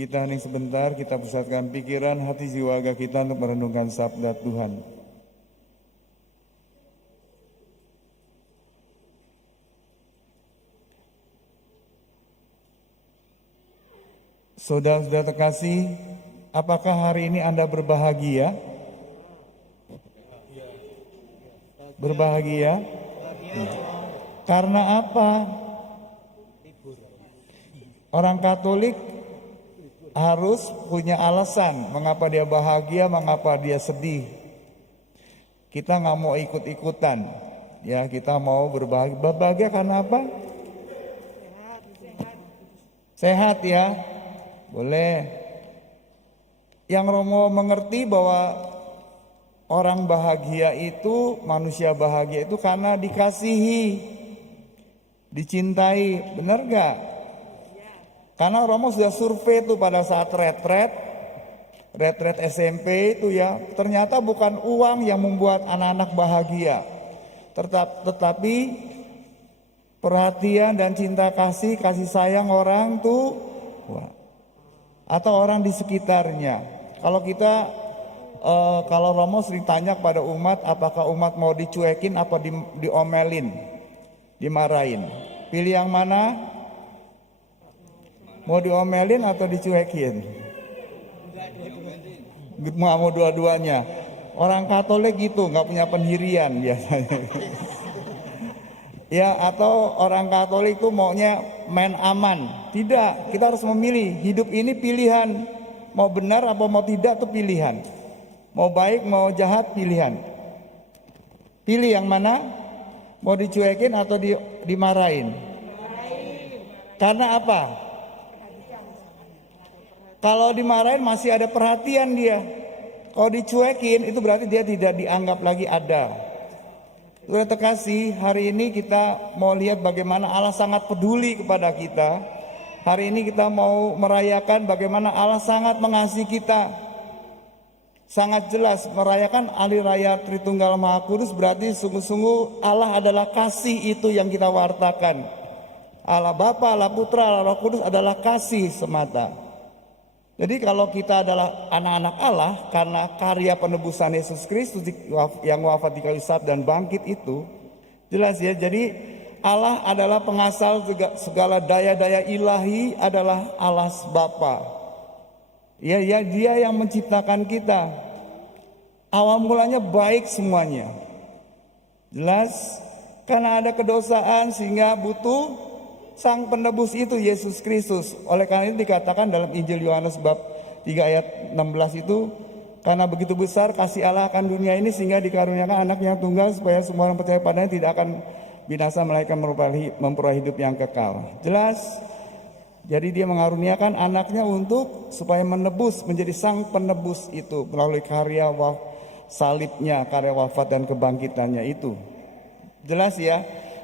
Kita hening sebentar, kita pusatkan pikiran, hati, jiwa kita untuk merenungkan sabda Tuhan. Saudara-saudara terkasih, apakah hari ini Anda berbahagia? Berbahagia? Karena apa? Orang Katolik harus punya alasan mengapa dia bahagia, mengapa dia sedih. Kita nggak mau ikut-ikutan, ya kita mau berbahagia. Berbahagia karena apa? Sehat ya, boleh. Yang Romo mengerti bahwa orang bahagia itu, manusia bahagia itu karena dikasihi, dicintai, benar gak? Karena Romo sudah survei tuh pada saat retret SMP itu ya, ternyata bukan uang yang membuat anak-anak bahagia, tetapi perhatian dan cinta kasih sayang orang tuh, atau orang di sekitarnya. Kalau Romo sering tanya kepada umat, apakah umat mau dicuekin apa diomelin, dimarahin? Pilih yang mana? Mau diomelin atau dicuekin? Mau dua-duanya. Orang Katolik gitu, nggak punya pendirian biasanya. Ya, atau orang Katolik itu maunya main aman. Tidak, kita harus memilih. Hidup ini pilihan. Mau benar apa mau tidak itu pilihan. Mau baik mau jahat pilihan. Pilih yang mana? Mau dicuekin atau dimarahin? Karena apa? Kalau dimarahin masih ada perhatian dia. Kalau dicuekin itu berarti dia tidak dianggap lagi ada. Saudara terkasih, hari ini kita mau lihat bagaimana Allah sangat peduli kepada kita. Hari ini kita mau merayakan bagaimana Allah sangat mengasihi kita. Sangat jelas merayakan hari raya Tritunggal Maha Kudus berarti sungguh-sungguh Allah adalah kasih, itu yang kita wartakan. Allah Bapa, Allah Putra, Allah Roh Kudus adalah kasih semata. Jadi kalau kita adalah anak-anak Allah karena karya penebusan Yesus Kristus yang wafat di kayu salib dan bangkit itu, jelas ya. Jadi Allah adalah pengasal segala daya-daya ilahi, adalah Allah Bapa. Ya, dia yang menciptakan kita. Awal mulanya baik semuanya. Jelas, karena ada kedosaan sehingga butuh Sang penebus itu Yesus Kristus. Oleh karena itu dikatakan dalam Injil Yohanes bab 3 ayat 16 itu, karena begitu besar kasih Allah akan dunia ini sehingga dikaruniakan anak yang tunggal supaya semua orang percaya padanya tidak akan binasa melainkan memperoleh hidup yang kekal. Jelas. Jadi dia mengaruniakan anaknya untuk supaya menebus, menjadi sang penebus itu melalui karya salibnya, karya wafat dan kebangkitannya itu. Jelas ya.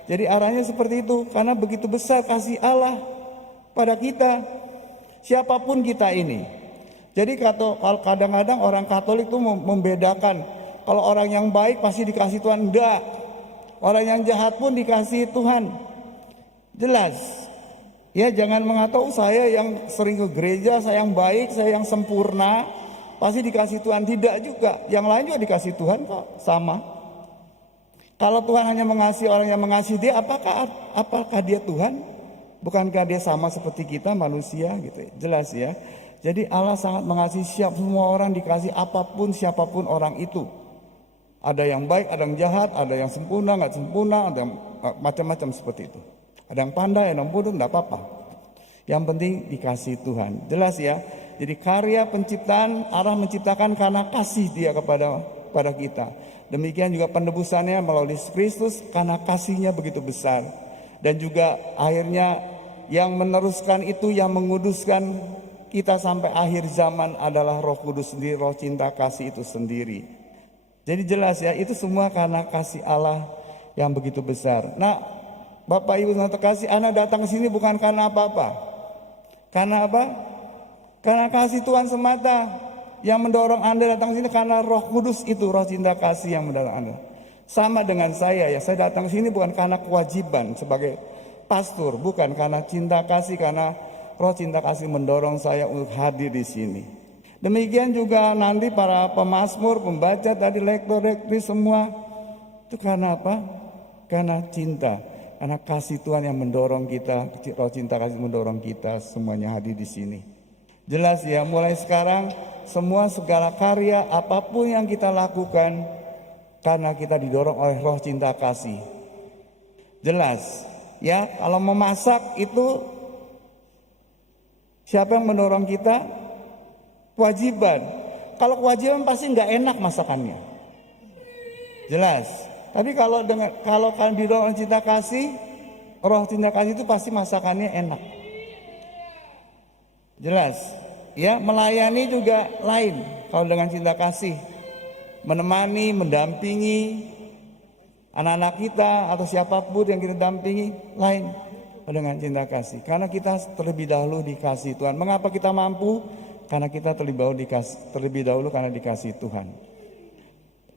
Jadi arahnya seperti itu, karena begitu besar kasih Allah pada kita, siapapun kita ini. Jadi kalau kadang-kadang orang Katolik itu membedakan, kalau orang yang baik pasti dikasih Tuhan, enggak. Orang yang jahat pun dikasih Tuhan. Jelas. Ya, jangan mengatakan saya yang sering ke gereja, saya yang baik, saya yang sempurna, pasti dikasih Tuhan. Tidak juga. Yang lain juga dikasih Tuhan kok, sama. Kalau Tuhan hanya mengasihi orang yang mengasihi dia, apakah dia Tuhan? Bukankah dia sama seperti kita manusia gitu? Jelas ya. Jadi Allah sangat mengasihi semua orang, dikasih apapun siapapun orang itu. Ada yang baik, ada yang jahat, ada yang sempurna, nggak sempurna, ada yang macam-macam seperti itu. Ada yang pandai, ada yang bodoh, nggak apa-apa. Yang penting dikasih Tuhan. Jelas ya. Jadi karya penciptaan, Allah menciptakan karena kasih dia kepada kita. Demikian juga penebusannya melalui Kristus karena kasihnya begitu besar. Dan juga akhirnya yang meneruskan itu, yang menguduskan kita sampai akhir zaman adalah Roh Kudus sendiri, roh cinta kasih itu sendiri. Jadi jelas ya, itu semua karena kasih Allah yang begitu besar. Nah, Bapak Ibu yang terkasih, Anda datang ke sini bukan karena apa-apa. Karena apa? Karena kasih Tuhan semata. Yang mendorong Anda datang sini karena Roh Kudus itu, roh cinta kasih yang mendorong Anda. Sama dengan saya ya, saya datang sini bukan karena kewajiban sebagai pastor, bukan karena cinta kasih, karena roh cinta kasih mendorong saya untuk hadir di sini. Demikian juga nanti para pemazmur, pembaca tadi, lektor, lektor semua. Itu karena apa? Karena cinta, karena kasih Tuhan yang mendorong kita, roh cinta kasih mendorong kita semuanya hadir di sini. Jelas ya, mulai sekarang semua segala karya apapun yang kita lakukan karena kita didorong oleh roh cinta kasih. Jelas ya, kalau memasak itu siapa yang mendorong kita? Kewajiban. Kalau kewajiban pasti nggak enak masakannya. Jelas. Tapi kalau kalian didorong cinta kasih, roh cinta kasih itu pasti masakannya enak. Jelas. Ya, melayani juga lain kalau dengan cinta kasih. Menemani, mendampingi anak-anak kita atau siapapun yang kita dampingi lain dengan cinta kasih. Karena kita terlebih dahulu dikasih Tuhan. Mengapa kita mampu? Karena kita terlebih dahulu karena dikasih Tuhan.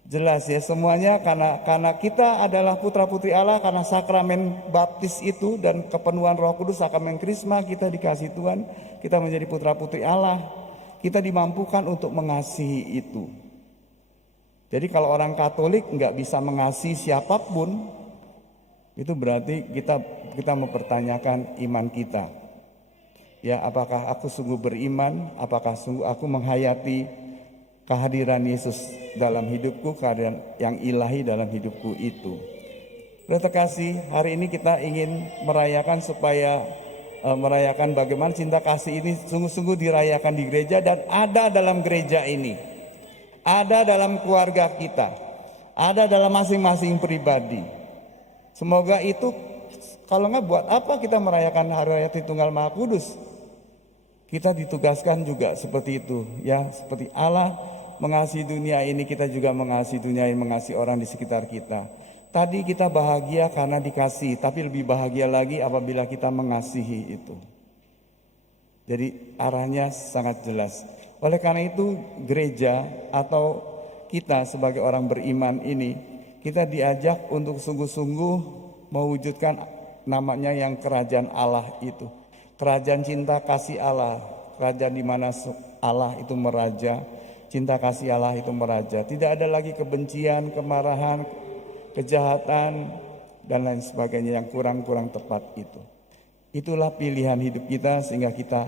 Jelas ya, semuanya karena kita adalah putra-putri Allah, karena sakramen baptis itu dan kepenuhan Roh Kudus, sakramen krisma, kita dikasih Tuhan, kita menjadi putra-putri Allah. Kita dimampukan untuk mengasihi itu. Jadi kalau orang Katolik nggak bisa mengasihi siapapun, itu berarti kita mempertanyakan iman kita. Ya, apakah aku sungguh beriman? Apakah sungguh aku menghayati kehadiran Yesus dalam hidupku, kehadiran yang ilahi dalam hidupku itu? Saudara terkasih, hari ini kita ingin merayakan merayakan bagaimana cinta kasih ini sungguh-sungguh dirayakan di gereja dan ada dalam gereja ini, ada dalam keluarga kita, ada dalam masing-masing pribadi. Semoga itu, kalau nggak buat apa kita merayakan Hari Raya Tritunggal Maha Kudus? Kita ditugaskan juga seperti itu, ya, seperti Allah mengasihi dunia ini, kita juga mengasihi dunia ini, mengasihi orang di sekitar kita. Tadi kita bahagia karena dikasih, tapi lebih bahagia lagi apabila kita mengasihi itu. Jadi arahnya sangat jelas. Oleh karena itu gereja atau kita sebagai orang beriman ini, kita diajak untuk sungguh-sungguh mewujudkan namanya yang kerajaan Allah itu. Kerajaan cinta kasih Allah, kerajaan di mana Allah itu meraja, cinta kasih Allah itu meraja. Tidak ada lagi kebencian, kemarahan, kejahatan, dan lain sebagainya yang kurang-kurang tepat itu. Itulah pilihan hidup kita sehingga kita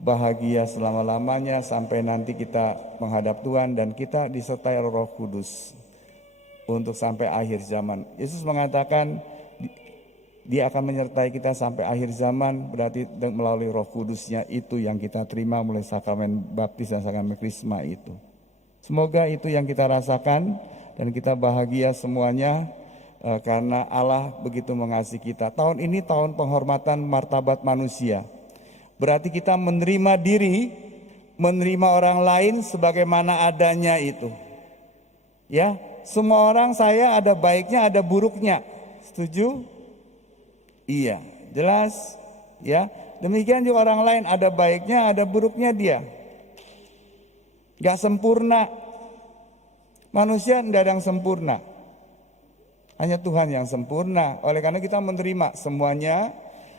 bahagia selama-lamanya sampai nanti kita menghadap Tuhan dan kita disertai Roh Kudus untuk sampai akhir zaman. Yesus mengatakan Dia akan menyertai kita sampai akhir zaman, berarti melalui Roh Kudusnya itu yang kita terima mulai sakramen baptis dan sakramen krisma itu. Semoga itu yang kita rasakan dan kita bahagia semuanya karena Allah begitu mengasihi kita. Tahun ini tahun penghormatan martabat manusia. Berarti kita menerima diri, menerima orang lain sebagaimana adanya itu. Ya, semua orang saya ada baiknya, ada buruknya. Setuju? Iya, jelas. Ya, demikian juga orang lain ada baiknya, ada buruknya dia. Gak sempurna. Manusia tidak ada yang sempurna. Hanya Tuhan yang sempurna. Oleh karena kita menerima semuanya,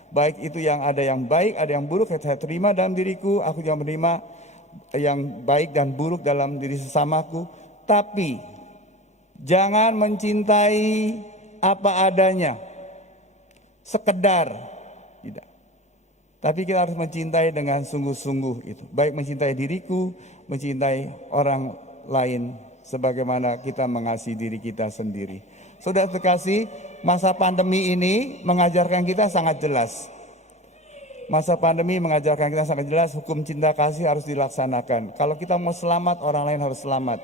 baik itu yang ada yang baik, ada yang buruk, saya terima dalam diriku. Aku juga menerima yang baik dan buruk dalam diri sesamaku. Tapi jangan mencintai apa adanya, sekedar, tidak. Tapi kita harus mencintai dengan sungguh-sungguh itu. Baik mencintai diriku, mencintai orang lain, sebagaimana kita mengasihi diri kita sendiri. Saudara terkasih, masa pandemi ini mengajarkan kita sangat jelas. Masa pandemi mengajarkan kita sangat jelas, hukum cinta kasih harus dilaksanakan. Kalau kita mau selamat, orang lain harus selamat.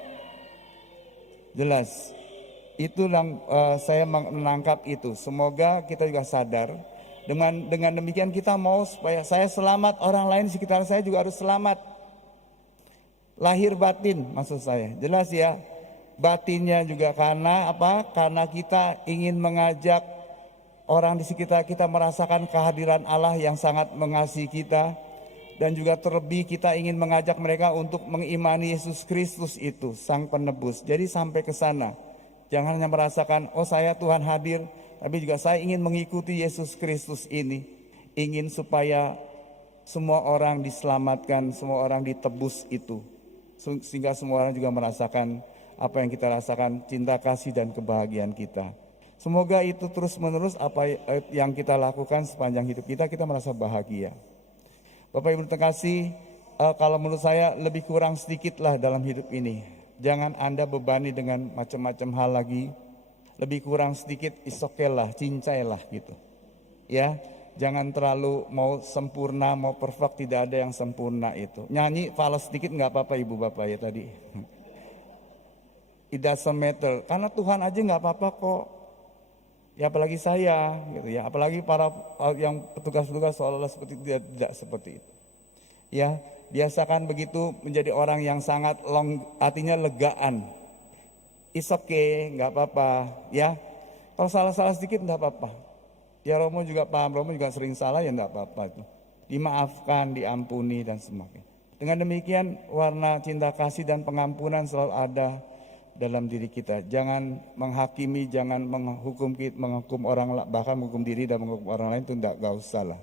Jelas. Itulah saya menangkap itu. Semoga kita juga sadar. Dengan demikian kita mau supaya saya selamat, orang lain di sekitar saya juga harus selamat. Lahir batin maksud saya. Jelas ya. Batinnya juga karena apa? Karena kita ingin mengajak orang di sekitar kita merasakan kehadiran Allah yang sangat mengasihi kita. Dan juga terlebih kita ingin mengajak mereka untuk mengimani Yesus Kristus itu, Sang Penebus. Jadi sampai ke sana. Jangan hanya merasakan, oh saya Tuhan hadir, tapi juga saya ingin mengikuti Yesus Kristus ini. Ingin supaya semua orang diselamatkan, semua orang ditebus itu. Sehingga semua orang juga merasakan apa yang kita rasakan, cinta kasih dan kebahagiaan kita. Semoga itu terus menerus apa yang kita lakukan sepanjang hidup kita merasa bahagia. Bapak Ibu terkasih, kalau menurut saya lebih kurang sedikitlah dalam hidup ini. Jangan Anda bebani dengan macam-macam hal lagi. Lebih kurang sedikit isokelah, cincailah gitu. Ya, jangan terlalu mau sempurna, mau perfect, tidak ada yang sempurna itu. Nyanyi falas sedikit nggak apa-apa Ibu Bapak ya tadi. It doesn't matter, karena Tuhan aja nggak apa-apa kok. Ya apalagi saya, gitu ya. Apalagi para yang petugas-petugas seolah-olah seperti tidak seperti itu. Ya, biasakan begitu menjadi orang yang sangat artinya legaan. It's okay, nggak apa-apa, ya. Kalau salah-salah sedikit nggak apa-apa. Ya Romo juga paham, Romo juga sering salah ya nggak apa-apa itu. Dimaafkan, diampuni dan sebagainya. Dengan demikian warna cinta kasih dan pengampunan selalu ada dalam diri kita. Jangan menghakimi, jangan menghukum orang, bahkan menghukum diri dan menghukum orang lain itu nggak usah lah.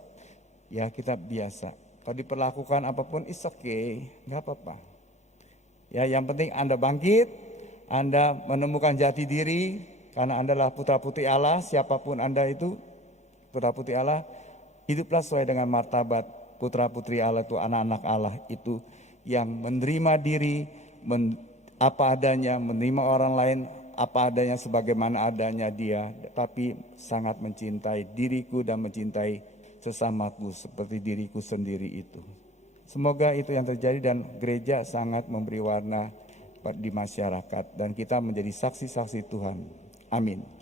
Ya kita biasa. Kalau diperlakukan apapun it's okay, nggak apa-apa. Ya yang penting Anda bangkit, Anda menemukan jati diri, karena Anda adalah putra putri Allah, siapapun Anda itu putra putri Allah, hiduplah sesuai dengan martabat putra putri Allah itu, anak-anak Allah itu yang menerima diri, apa adanya, menerima orang lain apa adanya sebagaimana adanya dia, tapi sangat mencintai diriku dan mencintai sesamaku seperti diriku sendiri itu. Semoga itu yang terjadi dan gereja sangat memberi warna di masyarakat dan kita menjadi saksi-saksi Tuhan. Amin.